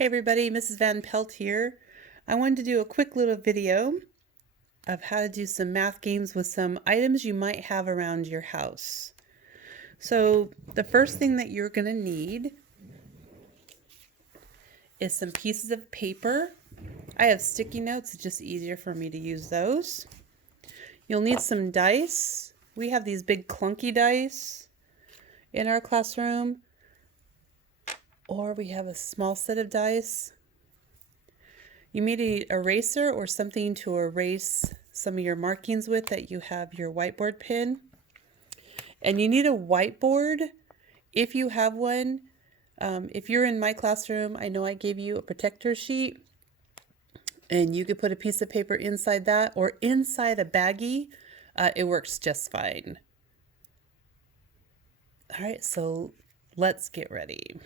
Hey everybody, Mrs. Van Pelt here. I wanted to do a quick little video of how to do some math games with some items you might have around your house. So the first thing that you're going to need is some pieces of paper. I have sticky notes, it's just easier for me to use those. You'll need some dice. We have these big clunky dice in our classroom, or we have a small set of dice. You may need an eraser or something to erase some of your markings with that you have your whiteboard pen. And you need a whiteboard if you have one. If you're in my classroom, I know I gave you a protector sheet and you could put a piece of paper inside that or inside a baggie. It works just fine. All right, so let's get ready.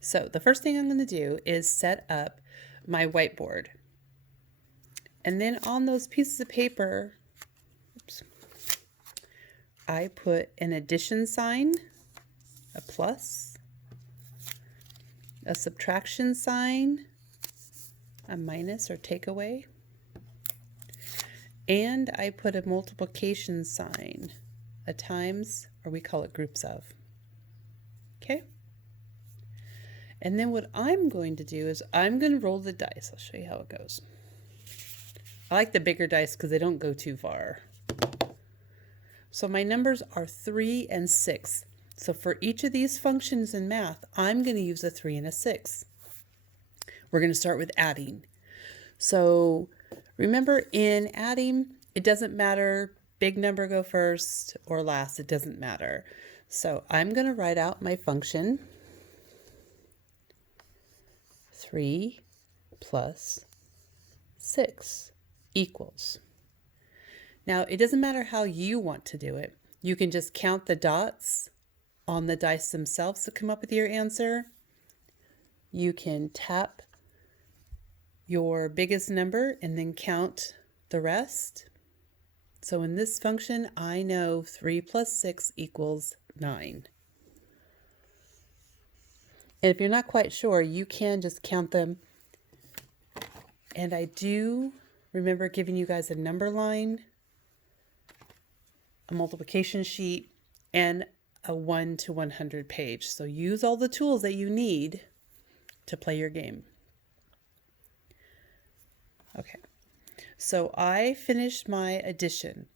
So the first thing I'm going to do is set up my whiteboard. And then on those pieces of paper, I put an addition sign, a plus, a subtraction sign, a minus or take away, and I put a multiplication sign, a times, or we call it groups of. Okay? And then what I'm going to do is I'm going to roll the dice. I'll show you how it goes. I like the bigger dice because they don't go too far. So my numbers are 3 and 6. So for each of these functions in math, I'm going to use a 3 and a 6. We're going to start with adding. So remember, in adding, it doesn't matter big number go first or last. It doesn't matter. So I'm going to write out my function. 3 plus 6 equals. Now, it doesn't matter how you want to do it. You can just count the dots on the dice themselves to come up with your answer. You can tap your biggest number and then count the rest. So in this function, I know 3 plus 6 equals 9. And if you're not quite sure, you can just count them. And I do remember giving you guys a number line, a multiplication sheet, and a 1 to 100 page. So use all the tools that you need to play your game. Okay, so I finished my addition.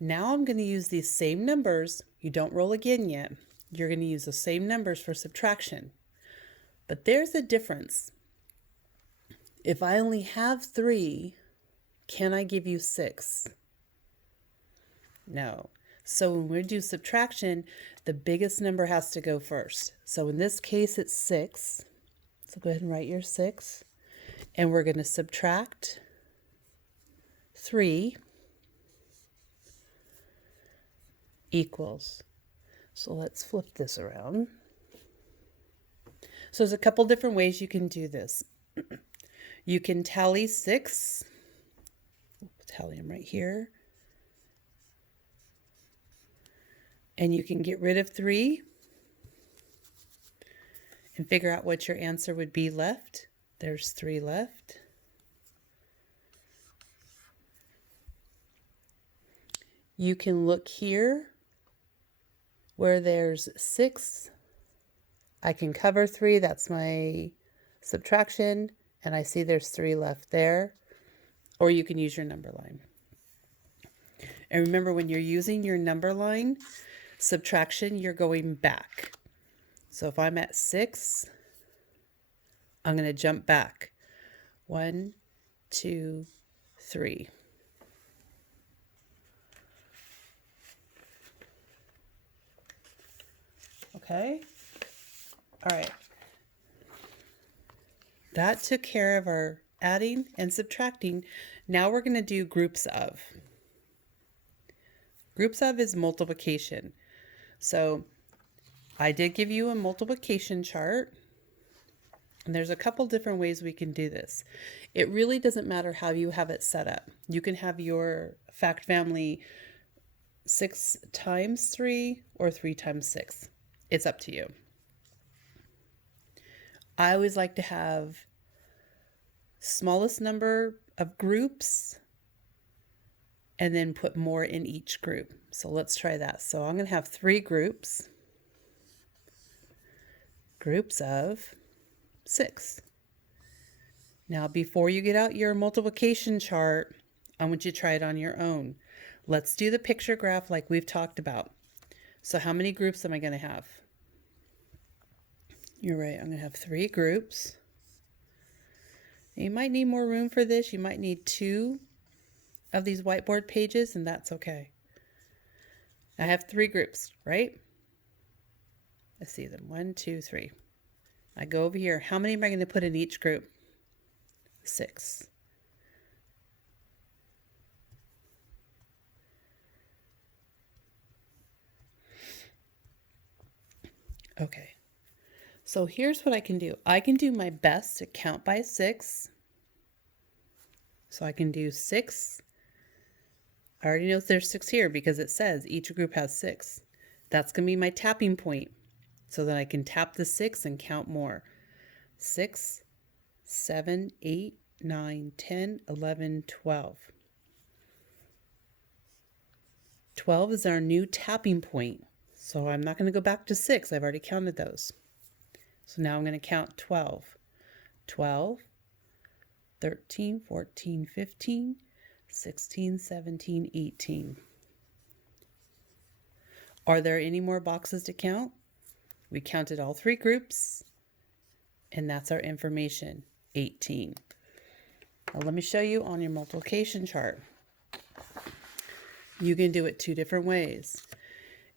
Now I'm going to use these same numbers. You don't roll again yet. You're going to use the same numbers for subtraction. But there's a difference. If I only have 3, can I give you 6? No. So when we do subtraction, the biggest number has to go first. So in this case, it's 6. So go ahead and write your 6. And we're going to subtract 3 equals. So let's flip this around. So there's a couple different ways you can do this. You can tally 6. Tally them right here. And you can get rid of 3 and figure out what your answer would be left. There's 3 left. You can look here where there's 6. I can cover 3, that's my subtraction, and I see there's 3 left there. Or you can use your number line. And remember, when you're using your number line, subtraction, you're going back. So if I'm at 6, I'm going to jump back. 1, 2, 3. Okay. All right. That took care of our adding and subtracting. Now we're going to do groups of. Groups of is multiplication. So I did give you a multiplication chart. And there's a couple different ways we can do this. It really doesn't matter how you have it set up. You can have your fact family 6 times 3 or 3 times 6. It's up to you. I always like to have smallest number of groups and then put more in each group. So let's try that. So I'm going to have 3 groups of 6. Now, before you get out your multiplication chart, I want you to try it on your own. Let's do the picture graph like we've talked about. So how many groups am I going to have? You're right, I'm going to have 3 groups. You might need more room for this. You might need 2 of these whiteboard pages, and that's okay. I have 3 groups, right? I see them. 1, 2, 3. I go over here. How many am I going to put in each group? 6. Okay. So here's what I can do. I can do my best to count by 6. So I can do 6. I already know there's 6 here because it says each group has 6. That's going to be my tapping point so that I can tap the 6 and count more. 6, 7, 8, 9, 10, 11, 12. 12 is our new tapping point. So I'm not going to go back to 6. I've already counted those. So now I'm going to count 12. 12, 13, 14, 15, 16, 17, 18. Are there any more boxes to count? We counted all 3 groups, and that's our information, 18. Now let me show you on your multiplication chart. You can do it 2 different ways.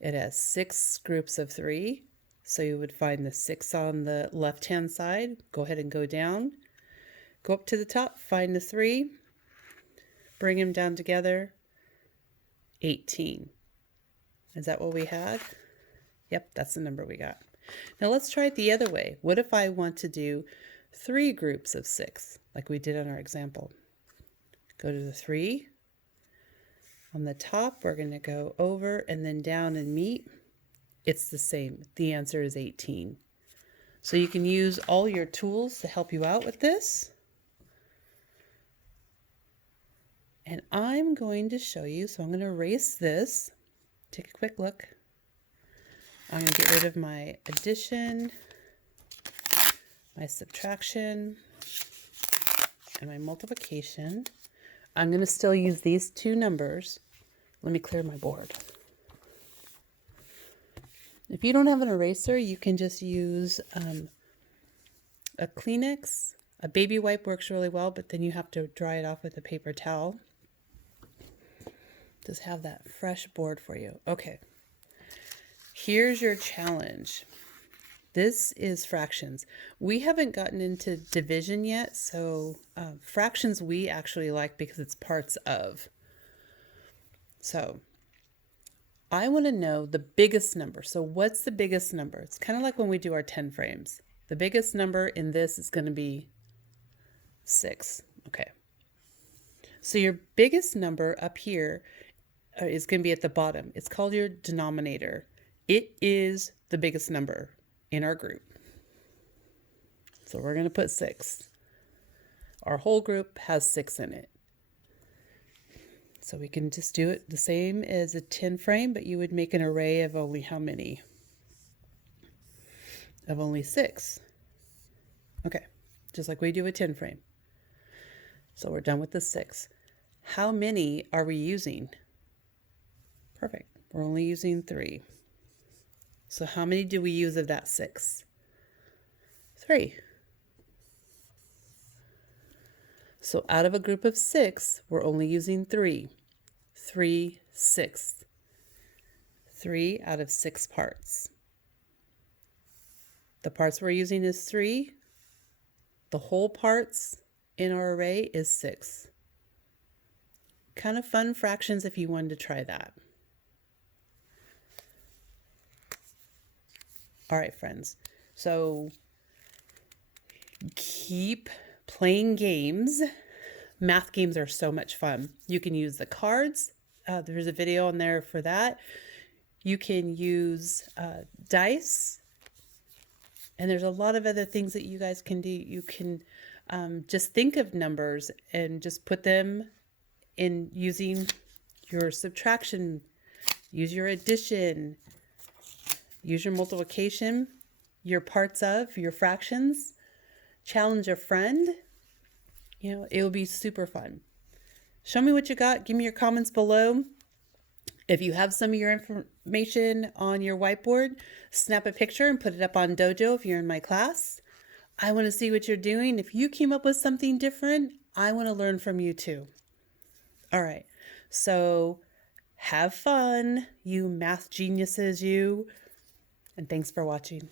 It has 6 groups of 3. So you would find the 6 on the left-hand side. Go ahead and go down. Go up to the top, find the 3. Bring them down together. 18. Is that what we had? Yep, that's the number we got. Now let's try it the other way. What if I want to do 3 groups of 6, like we did on our example? Go to the 3. On the top, we're going to go over and then down and meet. It's the same. The answer is 18. So you can use all your tools to help you out with this. And I'm going to show you, so I'm going to erase this. Take a quick look. I'm going to get rid of my addition, my subtraction, and my multiplication. I'm going to still use these 2 numbers. Let me clear my board. If you don't have an eraser, you can just use a Kleenex. A baby wipe works really well, but then you have to dry it off with a paper towel. Just have that fresh board for you. Okay, here's your challenge. This is fractions. We haven't gotten into division yet, so fractions we actually like because it's parts of. So I want to know the biggest number. So what's the biggest number? It's kind of like when we do our 10 frames. The biggest number in this is going to be 6. Okay. So your biggest number up here is going to be at the bottom. It's called your denominator. It is the biggest number in our group. So we're going to put 6. Our whole group has 6 in it. So we can just do it the same as a 10 frame, but you would make an array of only how many? Of only 6. Okay, just like we do a 10 frame. So we're done with the 6. How many are we using? Perfect. We're only using 3. So how many do we use of that 6? 3. So out of a group of 6, we're only using 3. 3/6. 3 out of 6 parts. The parts we're using is 3. The whole parts in our array is 6. Kind of fun fractions if you wanted to try that. All right, friends. So keep playing games. Math games are so much fun. You can use the cards. There's a video on there for that. You can use dice And there's a lot of other things that you guys can do. You can just think of numbers and just put them in using your subtraction, use your addition, use your multiplication, your parts of, your fractions, challenge a friend. You know, it will be super fun. Show me what you got. Give me your comments below. If you have some of your information on your whiteboard, snap a picture and put it up on Dojo if you're in my class. I want to see what you're doing. If you came up with something different, I want to learn from you too. All right, so have fun, you math geniuses, you, and thanks for watching.